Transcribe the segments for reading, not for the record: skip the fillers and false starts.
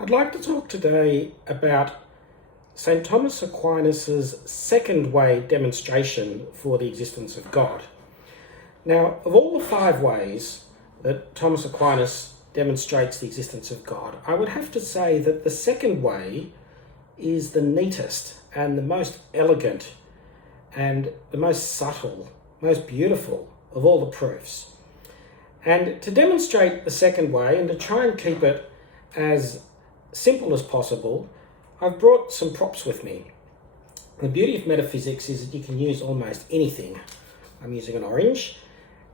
I'd like to talk today about St Thomas Aquinas' second way demonstration for the existence of God. Now, of all the 5 ways that Thomas Aquinas demonstrates the existence of God, I would have to say that the second way is the neatest and the most elegant and the most subtle, most beautiful of all the proofs. And to demonstrate the second way and to try and keep it as simple as possible, I've brought some props with me. The beauty of metaphysics is that you can use almost anything. I'm using an orange,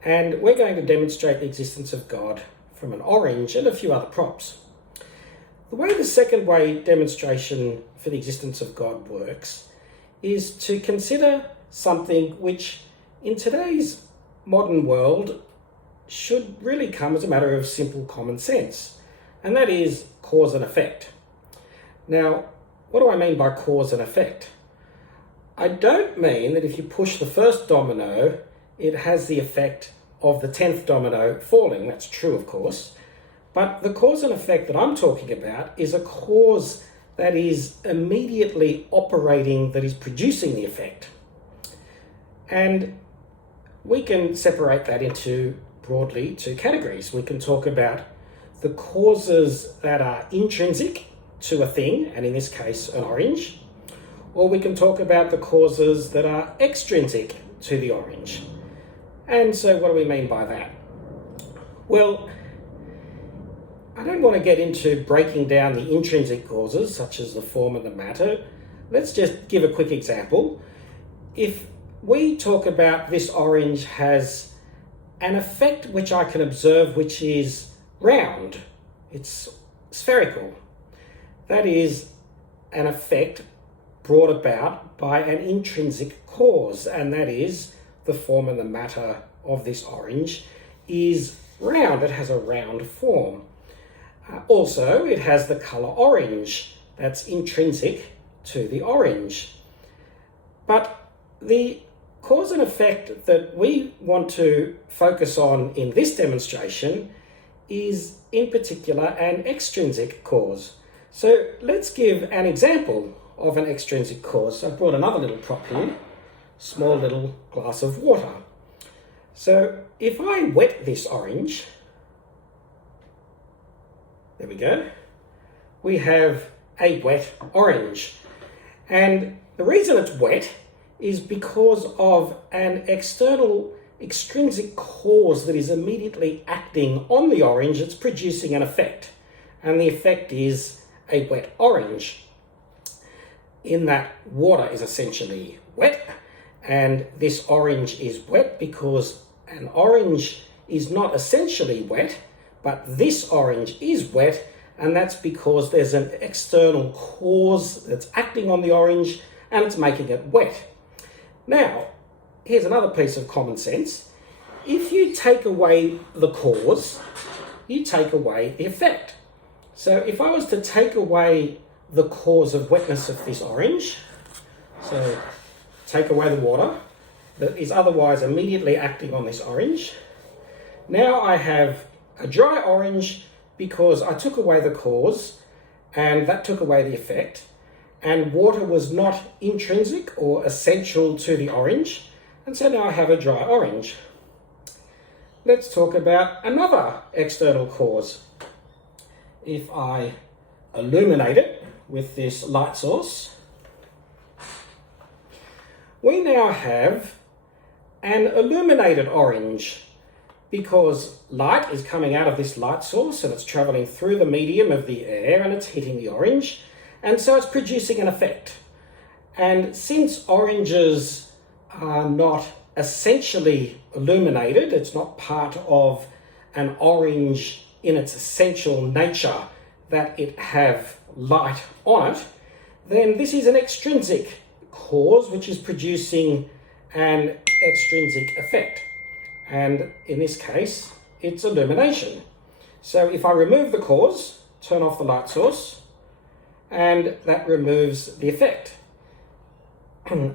and we're going to demonstrate the existence of God from an orange and a few other props. The way the second way demonstration for the existence of God works is to consider something which in today's modern world should really come as a matter of simple common sense, and that is cause and effect. Now, what do I mean by cause and effect? I don't mean that if you push the first domino, it has the effect of the 10th domino falling. That's true, of course. But the cause and effect that I'm talking about is a cause that is immediately operating, that is producing the effect. And we can separate that into broadly 2 categories. We can talk about the causes that are intrinsic to a thing, and in this case, an orange, or we can talk about the causes that are extrinsic to the orange. And so what do we mean by that? Well, I don't want to get into breaking down the intrinsic causes, such as the form and the matter. Let's just give a quick example. If we talk about this orange has an effect which I can observe, which is round, it's spherical. That is an effect brought about by an intrinsic cause, and that is the form and the matter of this orange is round. It has a round form. Also, it has the colour orange. That's intrinsic to the orange. But the cause and effect that we want to focus on in this demonstration is in particular an extrinsic cause. So let's give an example of an extrinsic cause. So I've brought another little prop here, small little glass of water. So if I wet this orange, there we go, we have a wet orange. And the reason it's wet is because of an external extrinsic cause that is immediately acting on the orange. It's producing an effect, and the effect is a wet orange, in that water is essentially wet, and this orange is wet because an orange is not essentially wet, but this orange is wet, and that's because there's an external cause that's acting on the orange and it's making it wet. Now, here's another piece of common sense. If you take away the cause, you take away the effect. So if I was to take away the cause of wetness of this orange, so take away the water that is otherwise immediately acting on this orange, now I have a dry orange because I took away the cause and that took away the effect, and water was not intrinsic or essential to the orange, and so now I have a dry orange. Let's talk about another external cause. If I illuminate it with this light source, we now have an illuminated orange because light is coming out of this light source and it's travelling through the medium of the air and it's hitting the orange, and so it's producing an effect. And since oranges are not essentially illuminated, it's not part of an orange in its essential nature that it have light on it, then this is an extrinsic cause which is producing an extrinsic effect. And in this case, it's illumination. So if I remove the cause, turn off the light source, and that removes the effect.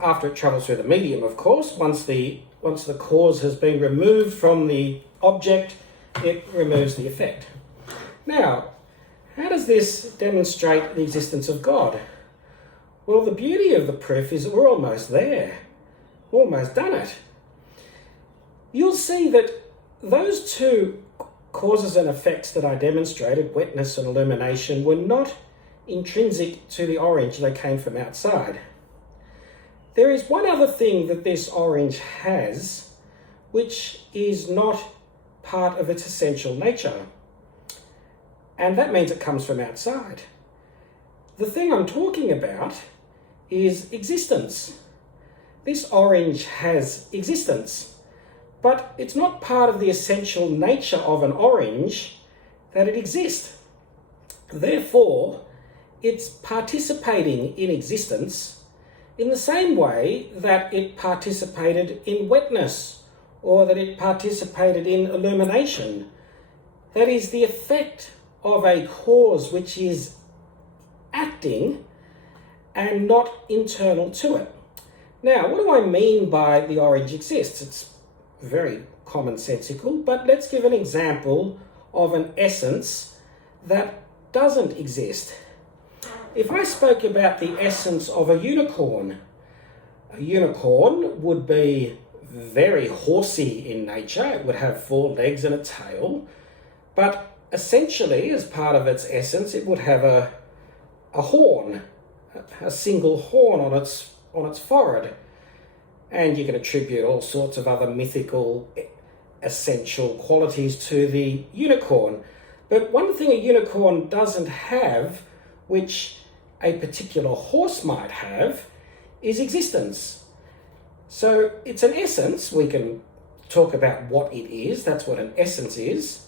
After it travels through the medium, of course, once the cause has been removed from the object, it removes the effect. Now, How does this demonstrate the existence of God? Well, the beauty of the proof is that we're almost there. We're almost done it. You'll see that those two causes and effects that I demonstrated, wetness and illumination, were not intrinsic to the orange. They came from outside. There is one other thing that this orange has, which is not part of its essential nature. And that means it comes from outside. The thing I'm talking about is existence. This orange has existence, but it's not part of the essential nature of an orange that it exists. Therefore, it's participating in existence in the same way that it participated in wetness or that it participated in illumination. That is the effect of a cause which is acting and not internal to it. Now, what do I mean by the orange exists? It's very commonsensical, but let's give an example of an essence that doesn't exist. If I spoke about the essence of a unicorn would be very horsey in nature. It would have 4 legs and a tail, but essentially, as part of its essence, it would have a horn, a single horn on its forehead. And you can attribute all sorts of other mythical essential qualities to the unicorn. But one thing a unicorn doesn't have, which a particular horse might have, is existence. So it's an essence. We can talk about what it is. That's what an essence is.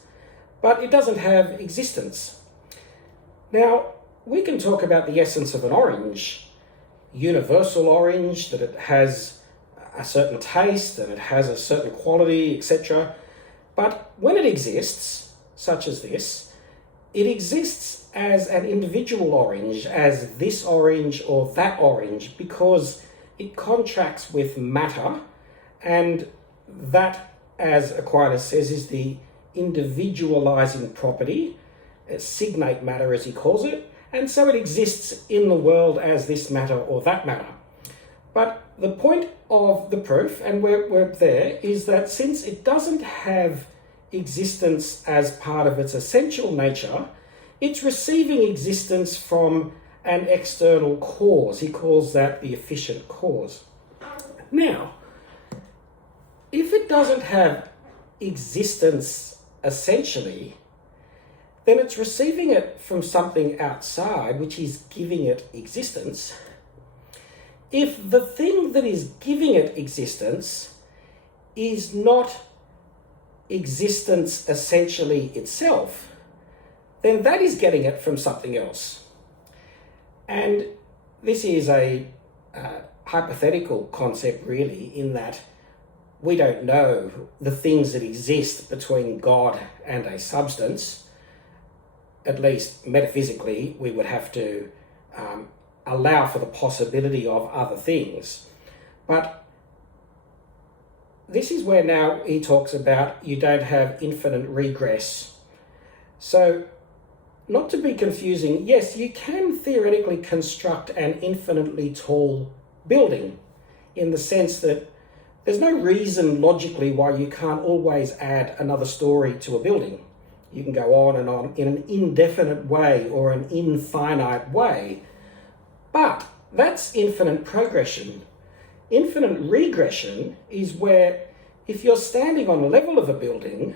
But it doesn't have existence. Now, we can talk about the essence of an orange, universal orange, that it has a certain taste and it has a certain quality, etc. But when it exists, such as this, it exists as an individual orange, as this orange or that orange, because it contracts with matter, and that, as Aquinas says, is the individualizing property, signate matter as he calls it, and so it exists in the world as this matter or that matter. But the point of the proof, and we're there, is that since it doesn't have existence as part of its essential nature, it's receiving existence from an external cause. He calls that the efficient cause. Now, if it doesn't have existence essentially, then it's receiving it from something outside, which is giving it existence. If the thing that is giving it existence is not existence essentially itself, then that is getting it from something else. And this is a hypothetical concept, really, in that we don't know the things that exist between God and a substance. At least metaphysically, we would have to allow for the possibility of other things. But this is where now he talks about you don't have infinite regress. So, not to be confusing, yes, you can theoretically construct an infinitely tall building in the sense that there's no reason logically why you can't always add another story to a building. You can go on and on in an indefinite way or an infinite way. But that's infinite progression. Infinite regression is where if you're standing on a level of a building,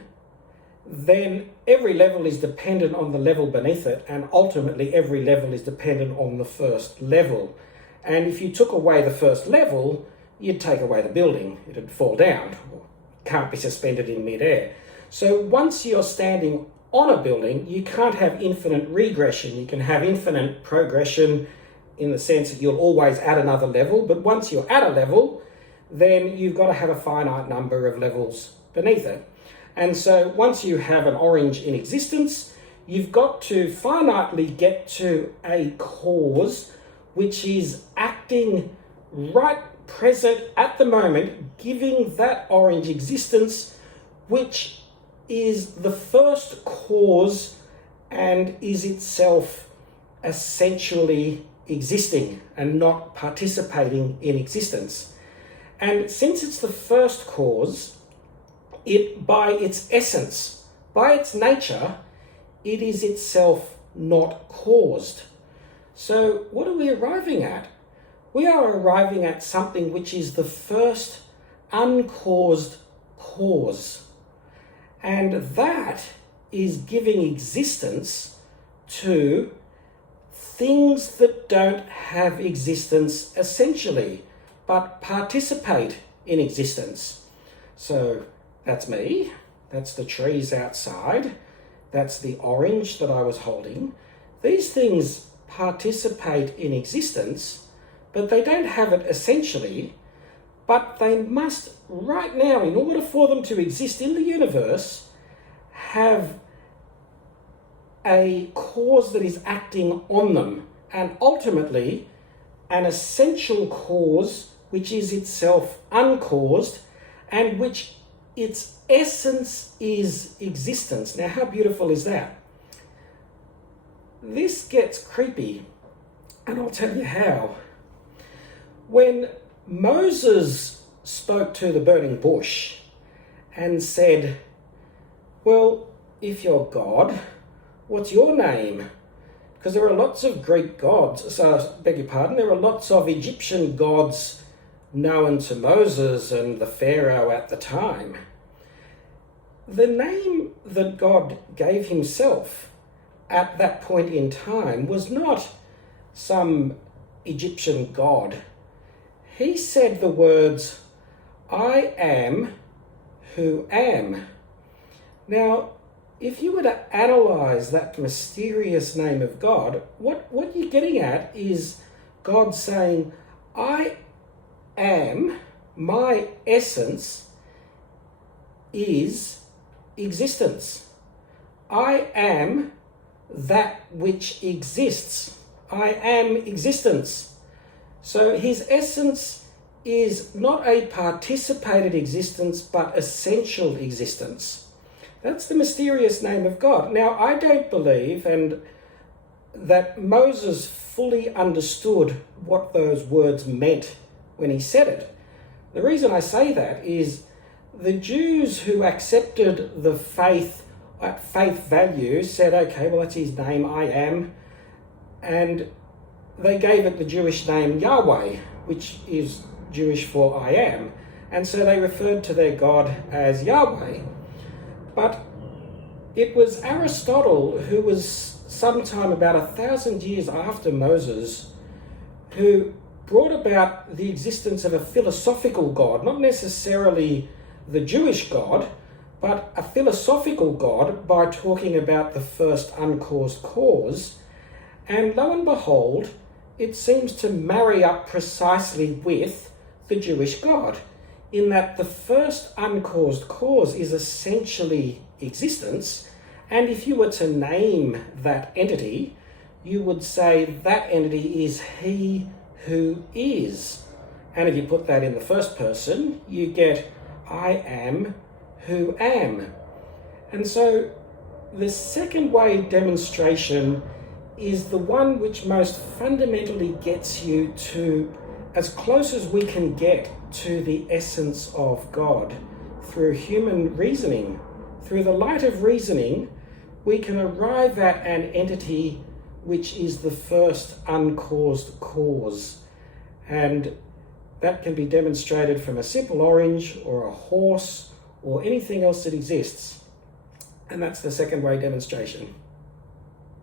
then every level is dependent on the level beneath it, and ultimately every level is dependent on the first level. And if you took away the first level, you'd take away the building. It'd fall down. Can't be suspended in midair. So once you're standing on a building, you can't have infinite regression. You can have infinite progression in the sense that you'll always add another level, but once you're at a level, then you've got to have a finite number of levels beneath it. And so once you have an orange in existence, you've got to finitely get to a cause which is acting right present at the moment, giving that orange existence, which is the first cause and is itself essentially existing and not participating in existence. And since it's the first cause, it, by its essence, by its nature, it is itself not caused. So what are we arriving at? We are arriving at something which is the first uncaused cause. And that is giving existence to things that don't have existence essentially, but participate in existence. So that's me, that's the trees outside, that's the orange that I was holding. These things participate in existence, but they don't have it essentially, but they must right now, in order for them to exist in the universe, have a cause that is acting on them, and ultimately an essential cause which is itself uncaused and which its essence is existence. Now, how beautiful is that? This gets creepy, and I'll tell you how. When Moses spoke to the burning bush and said, well, if you're God, what's your name? Because there are lots of Greek gods, so beg your pardon, there are lots of Egyptian gods known to Moses and the Pharaoh at the time. The name that God gave himself at that point in time was not some Egyptian god. He said the words, I am who am. Now, if you were to analyse that mysterious name of God, what you're getting at is God saying, I am, my essence is existence. I am that which exists. I am existence. So his essence is not a participated existence, but essential existence. That's the mysterious name of God. Now, I don't believe that Moses fully understood what those words meant when he said it. The reason I say that is the Jews who accepted the faith at faith value said, okay, well, that's his name, I am, and they gave it the Jewish name Yahweh, which is Jewish for I am, and so they referred to their God as Yahweh. But it was Aristotle, who was sometime about 1,000 years after Moses, who brought about the existence of a philosophical God, not necessarily the Jewish God, but a philosophical God by talking about the first uncaused cause. And lo and behold, it seems to marry up precisely with the Jewish God, in that the first uncaused cause is essentially existence, and if you were to name that entity, you would say that entity is he who is. And if you put that in the first person, you get I am who am. And so the second way demonstration is the one which most fundamentally gets you to as close as we can get to the essence of God through human reasoning. Through the light of reasoning, we can arrive at an entity which is the first uncaused cause. And that can be demonstrated from a simple orange or a horse or anything else that exists. And that's the second way demonstration.